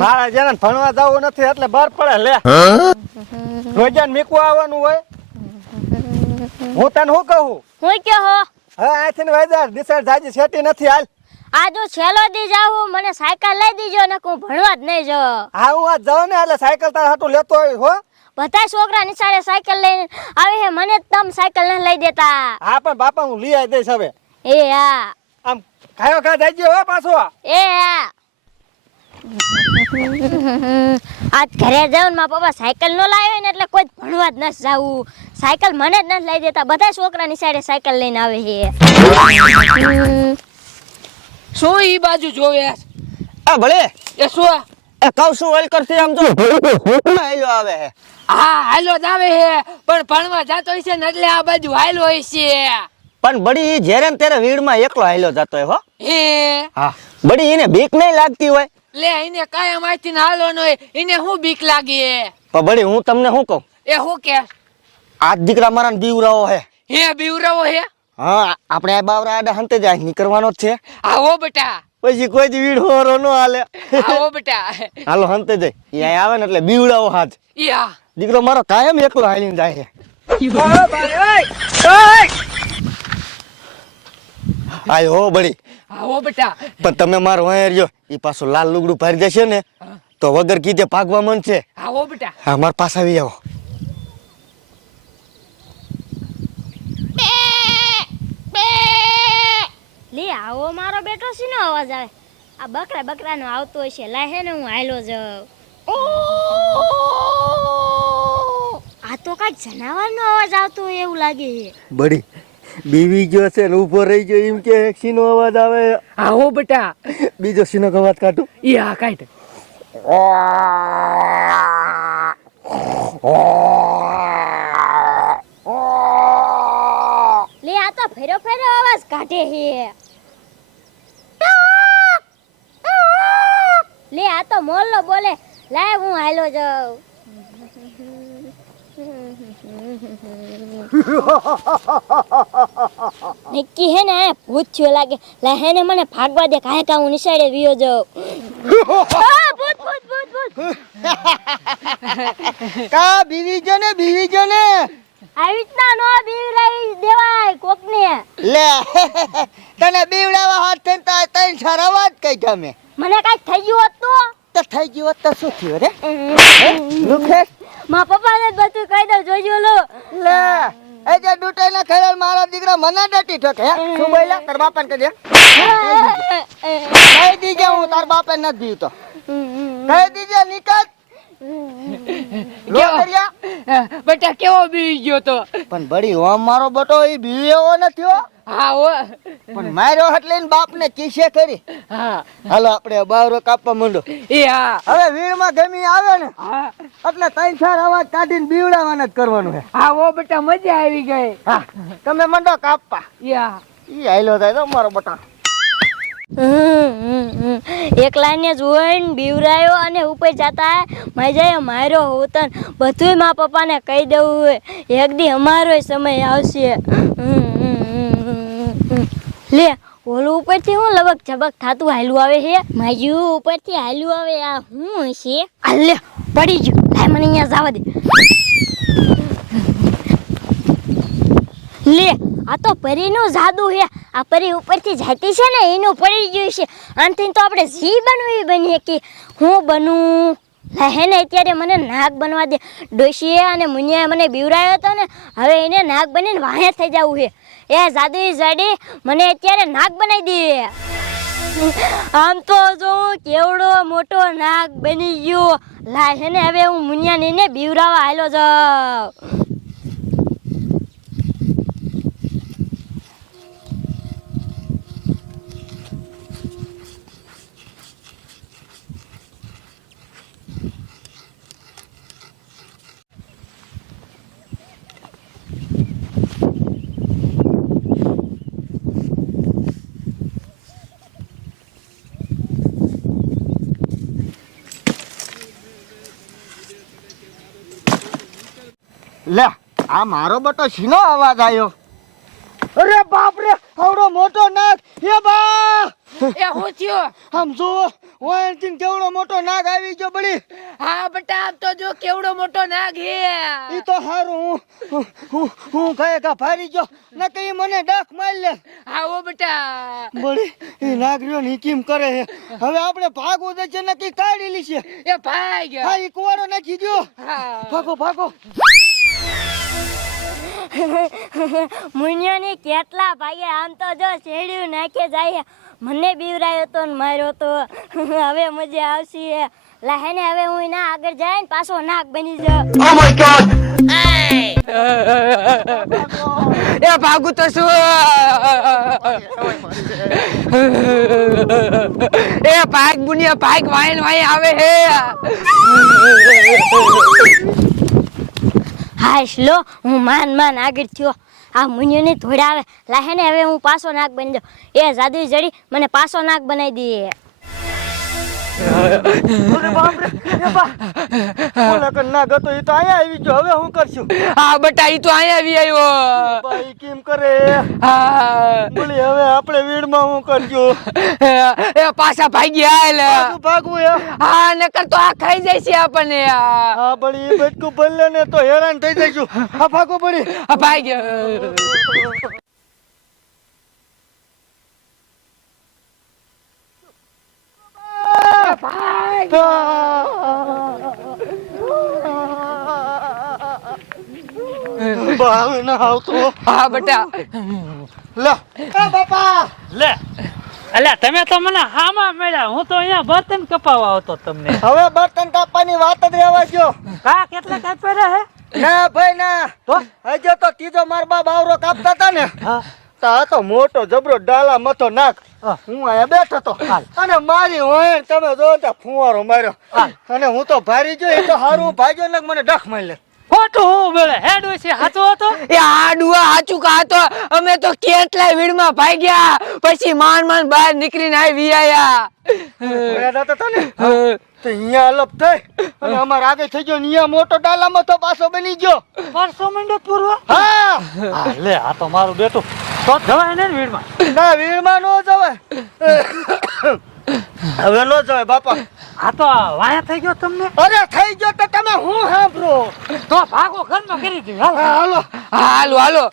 મારે જેને ભણવા જવું નથી એટલે બહાર પડે લે. રોજાન મીકવા આવવાનું હોય. હું તને શું કહું? હું કે હો હવે અહીંથી વાયદા ડિસાઈડ જાજી સેટી નથી હાલ. આ જો છેલ્લો દી જાઉં મને સાયકલ લઈ દીજો ને હું ભણવા જ નહીં જો હા હું આજ જાઉં ને એટલે સાયકલ તારા હાટું લેતો હોય હો. બધા છોકરા નિશાળે સાયકલ લઈને આવે છે મને તમ સાયકલ ન લઈ દેતા. હા પણ બાપા હું લઈ આવી દઈશ હવે. એ હા. આમ ખાયો ખા થઈ ગયો હો પાછો. એ હા. આજ ઘરે જાઉં ને મારા પપ્પા સાયકલ ન લાવ્યો ને એટલે કોઈ જ ભણવા જ નથી જાવું. સાયકલ મને જ નથી લઈ દેતા. બધા છોકરા સાઈડે સાયકલ લઈને આવે છે. શું ઈ બાજુ જોવે આ ભલે. એ શું? એ કઉ શું ઓલ કરતી આમ તો હુકમ આવે હે હા હાલો જ આવે હે પણ ભણવા જાતો હોય છે ને એટલે આ બાજુ હાલો હોય છે. પણ બડી જેરેમ તેરે ત્યારે વીડમાં એકલો હાલ્યો જતો હોય હો. હે. હા. બડી એને બીક નહીં લાગતી હોય. લે એને કાયમ આથી ને હાલવાનો એને શું બીક લાગે પણ બડી હું તમને શું કહું? એ હું કે? આ દીકરા મારા બીવરાવો હે. હે બીવરાવો હે? હા આપણે આ બાવરા આડા હંતે જાય નીકળવાનો જ છે. આવો બેટા. પછી કોઈ દી વીડ હોરો નો હાલે. આવો બેટા. હાલો હંતે જાય અહીંયા આવે ને એટલે બીવડાવો હાથ યા દીકરો મારો કાયમ એકલો હાલીને જાય છે. આય હો બડી આવો બેટા. પણ તમે મારો અહીં રહ્યો. ઈ પાછું લાલ લુગડું ભરી દેશે ને તો વગર કીધે ભાગવા મન છે. આવો બેટા. હા મારા પાસે આવી આવો. લે આવો મારો બેટો શીનો અવાજ આવે? આ બકરા બકરાનો આવતો હશે લાય હે ને હું હાલો જાઉં. આ તો કાંઈક જનાવરનો અવાજ આવતો હોય એવું લાગે છે. બડી બીવી ગયો છે ને ઊભો રહી ગયો એમ કે સીનો અવાજ આવે. આવો બેટા. બીજો સીનો અવાજ કાઢું. યા કાઢ લે આ તો ફેરો ફેરો અવાજ કાઢે હે લે આ તો મોલ્લો બોલે. લાય હું હાલો જાઉં. નક્કી હે ને ભૂત થયો લાગે લે હે ને મને ભાગવા દે કાય કા હું નિશાળે વિયો જાઉં? ભૂત ભૂત ભૂત ભૂત કા બીવી જો ને બીવી જો ને? આવી રીતના નો બીવરાઈ દેવાય કોકને. લે તને બીવડાવા હાથ થઈને તો ત્રણ ચાર કઈ ગમે. મને કાઈ થઈ ગયું હોત? તો તો થઈ ગયું તો શું થયું રે? લુખેશ? મારા પપ્પાને જ બધું કહી દઉં જોજો લો. લે એ જે ડૂટે ના ખેલ મારા દીકરા મને ડટી ઠોકે હે? શું બોલ્યા? તાર બાપાને કહી દે કહી દીજે હું તાર બાપે નથી દીતો કહી દીજે નિકટ લો. કર્યા બેટા કેવો બી ગયો તો? પણ બડી ઓમ મારો બટો એ બી એવો નથી હો. હા ઓ પણ માર્યો એટલે બાપ ને કિસે કરી. હા. હાલો આપણે બાવરો કાપવા માંડો. એ હા. હવે વીણમાં ગમી આવે ને હા. એટલે ત્રણ ચાર અવાજ કાઢીને બીવડાવવાના જ કરવાનું છે. હા ઓ બેટા મજા આવી ગઈ. હા તમે મંડો કાપવા. યા ઈ આયલો થાય તો મારો બટા એકલાને જોઈને બીવરાયો અને ઉપર જતા મજાએ માર્યો હોતન. બધુંય મા પપ્પાને કહી દેવું હોય. એક દી અમારો સમય આવશે. લે, ઓલું ઉપરથી હું લબક ઝબક થાતું હાલું આવે છે. માયું ઉપરથી હાલું આવે, આ હું છે લે, પડી ગયું. લાય મને અહીંયા જવા દે. લે, આ તો પરીનું જાદુ છે. આ પરી ઉપરથી જાતી છે ને, એનું પડી ગયું છે. આનથી તો આપણે જી બનવી બનીએ કે હું બનું? લા અત્યારે મને નાગ બનવા દે. ડોશીએ અને મુનિયાએ મને બીવરાયો હતો ને, હવે એને નાગ બનીને વાહે થઈ જવું છે. એ જાદુઈ જડી, મને અત્યારે નાગ બનાવી દે. આમ તો જો કેવડો મોટો નાગ બની ગયો. લા, હે ને, હવે હું મુનિયાને બીવરાવા હાલો જાઉં. લે આ મારો બટો શીનો અવાજ આવ્યો અરે બાપ રે આવડો મોટો નાગ. એ બા! એ હું થયો? આમ જો ઓયથી કેવડો મોટો નાગ આવી ગયો બળી. હા બટા આમ તો જો કેવડો મોટો નાગ હે. ઈ તો હારું હું હું હું હું કઈ કા ફારી ગયો. ને કઈ મને ડખ મારી લે. આવો બટા. બળી ઈ રહ્યો ની કેમ કરે હે. હવે આપણે ભાગવું દે છે ને કઈ કાઢી લીશે એ ભાઈ હા ગયા ઈ કુવારો નાખી દ્યો. હા. ભાગો ભાગો. મુનિયાની કેટલા ભાગે આમ તો જો શેડ્યું નાખે જાય. મને બીવરાયો તો ને માર્યો તો. હવે મજા આવશે. લાહેને હવે હું ના આગળ જાય ને પાછો નાક બની જાઉં. એ ભાગુ તો શું? એ ભાગ બુનિયા ભાગ વાઈન વાઈ આવે હે. હાશ, લો, હું માન માન આગળ થયો. આ મુનિયોને ધોડાવે લાહેને હવે હું પાછો નાક બની જાઉં. એ જાદુ જડી મને પાછો નાક બનાવી દે. અરે બાપ એ તો અહીંયા આવી ગયો. હવે હું કરશું? હા બટા ઈ તો અહીંયા આવી આવ્યો. ભાઈ કેમ કરે? હા. બોલી હવે આપણે વીડમાં હું કરશું? એ પાછા ભાગી પાછું ભાગવું હા નકર તો આ ખાઈ જાય છે આપણને હા બળી ઈ બચકું ભલે ને તો હેરાન થઈ જઈશું. હા ભાગો બળી. ભાઈ ભાગ્ય. બાવ ના આવતો હા બટા. લે એ બાપા. લે. અલ્યા તમે તો મને હામાં મળ્યા. હું તો અહીંયા બર્તન કપાવવા આવતો તમને. હવે બર્તન કાપવાની વાત જ રહેવા દ્યો. કા કેટલા રે હે? ના ભાઈ ના. તો? હજે તો ત્રીજો માર બા આવરો કાપતા હતા ને. હા. તો આ તો મોટો જબરો ડાલા મથો નાક હા. હું અહીંયા બેઠો તો. અને મારી હોય તમે જો ત્યાં ફુવારો માર્યો. અને હું તો ભારી જો એ તો હારું ભાગ્યો ને મને ડખ મારી લે. ખોટું હું બોલે? હેડ છે સાચો હતો? એ આ ડુઆ હાચું કા તો અમે તો કેટલાય વીડમાં ભાગ્યા. પછી માન માન બહાર નીકળીને આવી આયા. હતા તો અહીંયા અલપ થઈ. અને અમારે આગળ થઈ ગયો ને અહીંયા મોટો ડાલા તો પાછો બની ગયો. પરસો મંડો પૂર્વ હા. એટલે લે આ તો મારું બેટું. તો જવાય ને વીડમાં ના વીરમાં નો જવાય. હવે નો જવાય બાપા. આ તો વાયા થઈ ગયો તમને? અરે થઈ ગયો તો તમે હું સાંભળો? તો ભાગો ઘરમાં કરી દીધું. હાલ. હાલો. હાલો હાલો.